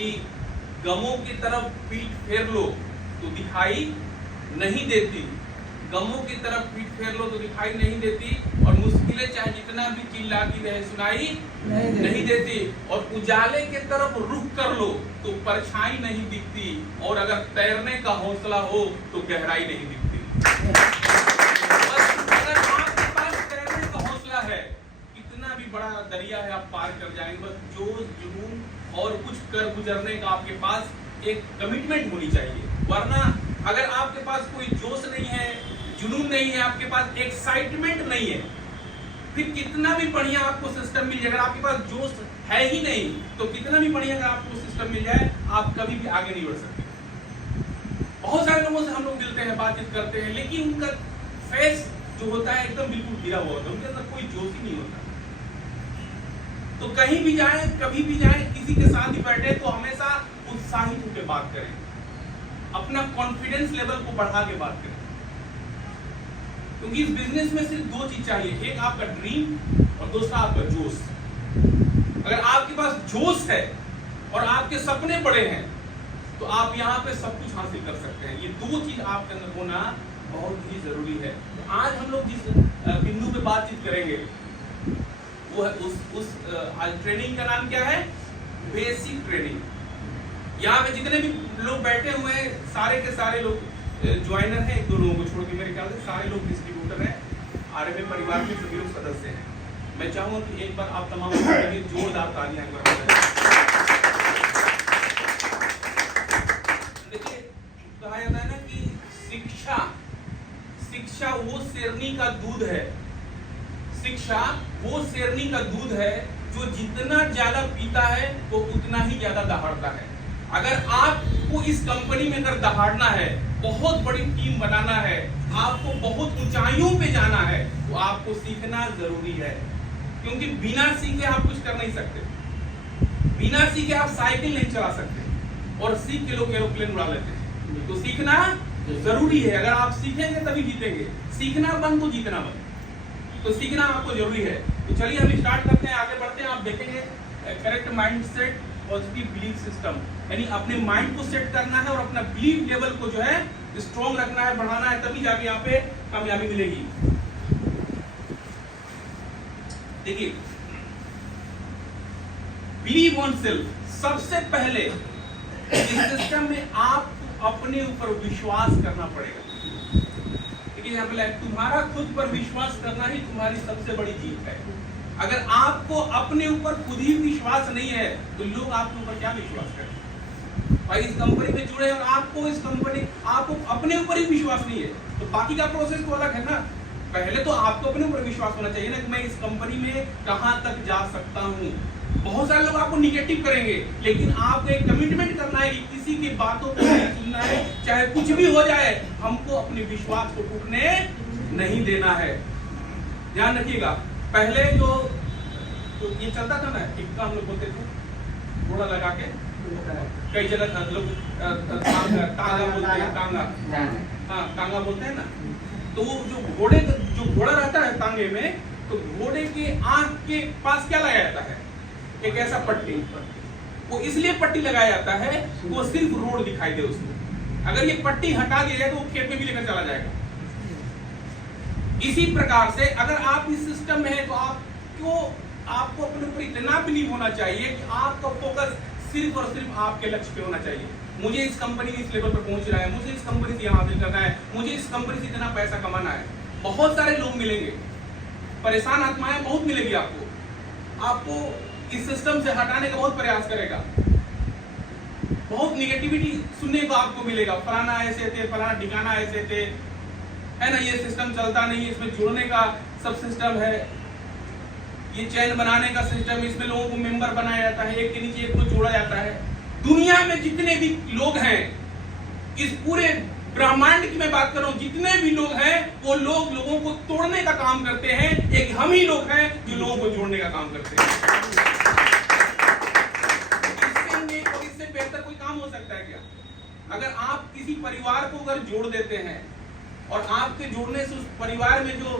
कि गमों की तरफ पीठ फेर लो तो दिखाई नहीं देती, गमों की तरफ पीठ फेर लो तो दिखाई नहीं देती, और मुश्किलें चाहे जितना भी चिल्लाती रहे सुनाई नहीं देती, और उजाले के तरफ रुख कर लो तो परछाई नहीं दिखती, और अगर तैरने का हौसला हो तो गहराई नहीं दिखती। अगर आपके पास तैरने का हौसला है, कितना भी बड़ा दरिया है आप पार कर जाएंगे, बस जोश जुनून और कुछ कर गुजरने का आपके पास एक कमिटमेंट होनी चाहिए। वरना अगर आपके पास कोई जोश नहीं है, जुनून नहीं है, आपके पास एक्साइटमेंट नहीं है, फिर कितना भी बढ़िया आपको सिस्टम मिल जाए, अगर आपके पास जोश है ही नहीं तो कितना भी बढ़िया अगर आपको सिस्टम मिल जाए आप कभी भी आगे नहीं बढ़ सकते। बहुत सारे लोगों से हम लोग मिलते हैं, बातचीत करते हैं, लेकिन उनका फेस जो होता है एकदम बिल्कुल गिरा हुआ होता है, उनके अंदर कोई जोश ही नहीं होता। तो कहीं भी जाए, कभी भी जाए, किसी के साथ ही बैठे तो हमेशा उत्साहित होकर बात करें, अपना कॉन्फिडेंस लेवल को बढ़ा के बात करें, क्योंकि इस बिजनेस में सिर्फ दो चीज चाहिए, एक आपका ड्रीम और दूसरा आपका जोश। अगर आपके पास जोश है और आपके सपने बड़े हैं तो आप यहाँ पे सब कुछ हासिल कर सकते हैं। ये दो चीज आपके अंदर होना बहुत ही जरूरी है। तो आज हम लोग जिस बिंदु पे बातचीत करेंगे वो है उस आज ट्रेनिंग का नाम क्या है, बेसिक ट्रेनिंग। यहाँ पे जितने भी लोग बैठे हुए हैं सारे के सारे लोग ज्वाइनर हैं, एक दो लोगों को छोड़ के मेरे ख्याल से सारे लोग डिस्ट्रीब्यूटर हैं, आरएमए परिवार के सभी लोग सदस्य हैं। मैं चाहूंगा कि एक बार आप तमाम लोगों के लिए जोरदार तालियां एक बार बजाएं। देखिए कहा जाता है ना कि शिक्षा वो शेरनी का दूध है, शिक्षा वो शेरनी का दूध है जो जितना ज्यादा पीता है वो उतना ही ज्यादा दहाड़ता है। अगर आपको इस कंपनी में अगर दहाड़ना है, बहुत बड़ी टीम बनाना है, आपको बहुत ऊंचाइयों पे जाना है, तो आपको सीखना जरूरी है, क्योंकि बिना सीखे आप कुछ कर नहीं सकते। बिना सीखे आप साइकिल नहीं चला सकते, और सीख के लोग एरोप्लेन उड़ा लेते हैं। तो सीखना जरूरी है, अगर आप सीखेंगे तभी जीतेंगे, सीखना बंद तो जीतना बंद। तो सीखना आपको जरूरी है। तो चलिए हम स्टार्ट करते हैं, आगे बढ़ते हैं। आप देखेंगे correct mindset, positive belief system, यानी अपने माइंड को सेट करना है और अपना बिलीफ लेवल को जो है स्ट्रॉन्ग रखना है, बढ़ाना है, तभी जाके यहाँ पे कामयाबी मिलेगी। देखिए बिलीव ऑन सेल्फ, सबसे पहले इस सिस्टम में आपको अपने ऊपर विश्वास करना पड़ेगा। देखिए यहाँ पे तुम्हारा खुद पर विश्वास करना ही तुम्हारी सबसे बड़ी जीत है। अगर आपको अपने ऊपर खुद ही विश्वास नहीं है तो लोग आपके ऊपर क्या विश्वास करें। भाई इस कंपनी में जुड़े और आपको अपने ऊपर ही विश्वास नहीं है तो बाकी का प्रोसेस तो अलग है ना। पहले तो आपको अपने ऊपर विश्वास होना चाहिए ना कि मैं इस कंपनी में कहां तक जा सकता हूं। बहुत सारे लोग आपको निगेटिव करेंगे, लेकिन आपको एक कमिटमेंट करना है कि किसी की बातों को नहीं सुनना है, चाहे कुछ भी हो जाए, हमको अपने विश्वास को टूटने नहीं देना है। ध्यान रखिएगा, पहले जो तो ये चलता था ना, टिक्का हम लोग बोलते थे, घोड़ा लगा के, कई जगह लोग टांगा बोलते हैं, टांगा बोलते हैं ना। तो वो जो घोड़ा रहता है टांगे में, तो घोड़े के आंख के पास क्या लगाया जाता है, एक ऐसा पट्टी। वो इसलिए पट्टी लगाया जाता है वो सिर्फ रोड दिखाई दे उसको। अगर ये पट्टी हटा दिया जाए तो वो खेत में भी लेकर चला जाएगा। इसी प्रकार से अगर आप इस सिस्टम में हैं तो आपको अपने ऊपर इतना बिलीव होना चाहिए कि आपका फोकस सिर्फ और सिर्फ आपके लक्ष्य पे होना चाहिए। मुझे इस कंपनी के इस लेवल पर पहुंचना है, मुझे इस कंपनी से यहाँ हासिल करना है, मुझे इस कंपनी से इतना पैसा कमाना है। बहुत सारे लोग मिलेंगे, परेशान आत्माएं बहुत मिलेगी आपको इस सिस्टम से हटाने का बहुत प्रयास करेगा। बहुत निगेटिविटी सुनने को आपको मिलेगा, फलाना ऐसे थे, फलाना ठिकाना ऐसे थे, है ना, ये सिस्टम चलता नहीं है, इसमें जुड़ने का सब सिस्टम है, ये चैन बनाने का सिस्टम, इसमें लोगों को मेंबर बनाया जाता है, एक के नीचे एक को जोड़ा जाता है। दुनिया में जितने भी लोग हैं, इस पूरे ब्रह्मांड की मैं बात कर रहा हूं, जितने भी लोग हैं वो लोगों को तोड़ने का काम करते हैं। एक हम ही लोग हैं जो लोगों को जोड़ने का काम करते हैं। इससे बेहतर कोई काम हो सकता है क्या? अगर आप किसी परिवार को अगर जोड़ देते हैं और आपके जोड़ने से उस परिवार में जो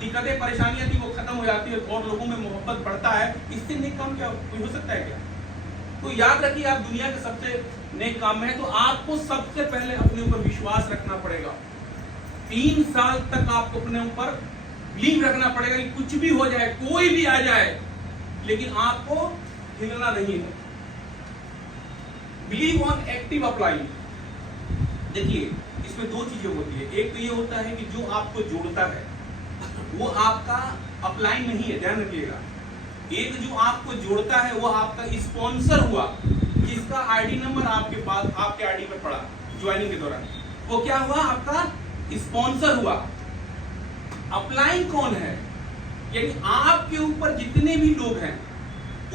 दिक्कतें परेशानियां थी वो खत्म हो जाती है और लोगों में मोहब्बत बढ़ता है, इससे नहीं काम क्या कोई हो सकता है क्या? तो याद रखिए, आप दुनिया के सबसे नेक काम में है, तो आपको सबसे पहले अपने ऊपर विश्वास रखना पड़ेगा। 3 साल तक आपको अपने ऊपर बिलीव रखना पड़ेगा कि कुछ भी हो जाए, कोई भी आ जाए, लेकिन आपको हिलना नहीं है। Believe on active apply. देखिए, इसमें 2 चीजें होती है। एक तो ये होता है कि जो आपको जोड़ता है वो आपका अपलाइन नहीं है, ध्यान रखिएगा। एक जो आपको जोड़ता है वो आपका स्पॉन्सर हुआ, जिसका आईडी नंबर आपके पास, आपके आईडी पर पड़ा ज्वाइनिंग के दौरान, वो क्या हुआ? आपका स्पॉन्सर हुआ। अपलाइन कौन है? यानी आपके ऊपर जितने भी लोग हैं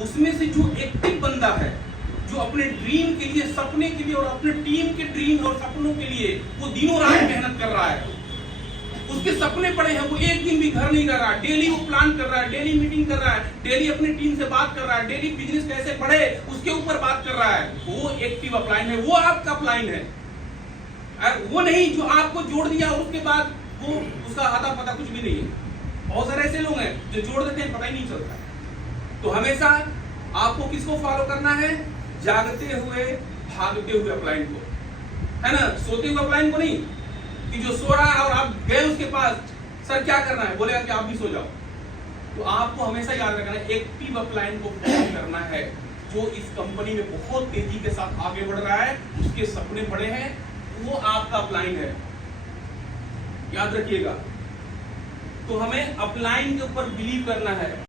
उसमें से जो एक्टिव बंदा है, जो अपने ड्रीम के लिए, सपने के लिए और अपने टीम के ड्रीम और सपनों के लिए वो दिनों रात मेहनत कर रहा है, उसके सपने पड़े हैं, वो एक दिन भी घर नहीं कर रहा, डेली वो प्लान कर रहा है, डेली मीटिंग कर रहा है, डेली अपनी टीम से बात कर रहा है, डेली बिजनेस कैसे बढ़े उसके ऊपर बात कर रहा है, वो एक्टिव अपलाइन है, वो आपका अपलाइन है। वो नहीं जो आपको जोड़ दिया और उसके बाद वो उसका आता पता कुछ भी नहीं है। बहुत सारे ऐसे लोग हैं जो जोड़ देते हैं, पता ही नहीं चलता। तो हमेशा आपको किसको फॉलो करना है? जागते हुए भागते हुए अपलाइन को, है ना, सोते हुए अपलाइन को नहीं, कि जो सो रहा है और आप गए उसके पास, सर क्या करना है, बोलेगा कि आप भी सो जाओ। तो आपको हमेशा याद रखना है, एक्टिव अपलाइन को फॉलो करना है, जो इस कंपनी में बहुत तेजी के साथ आगे बढ़ रहा है, उसके सपने बड़े हैं, वो आपका अपलाइन है, याद रखिएगा। तो हमें अपलाइन के ऊपर बिलीव करना है।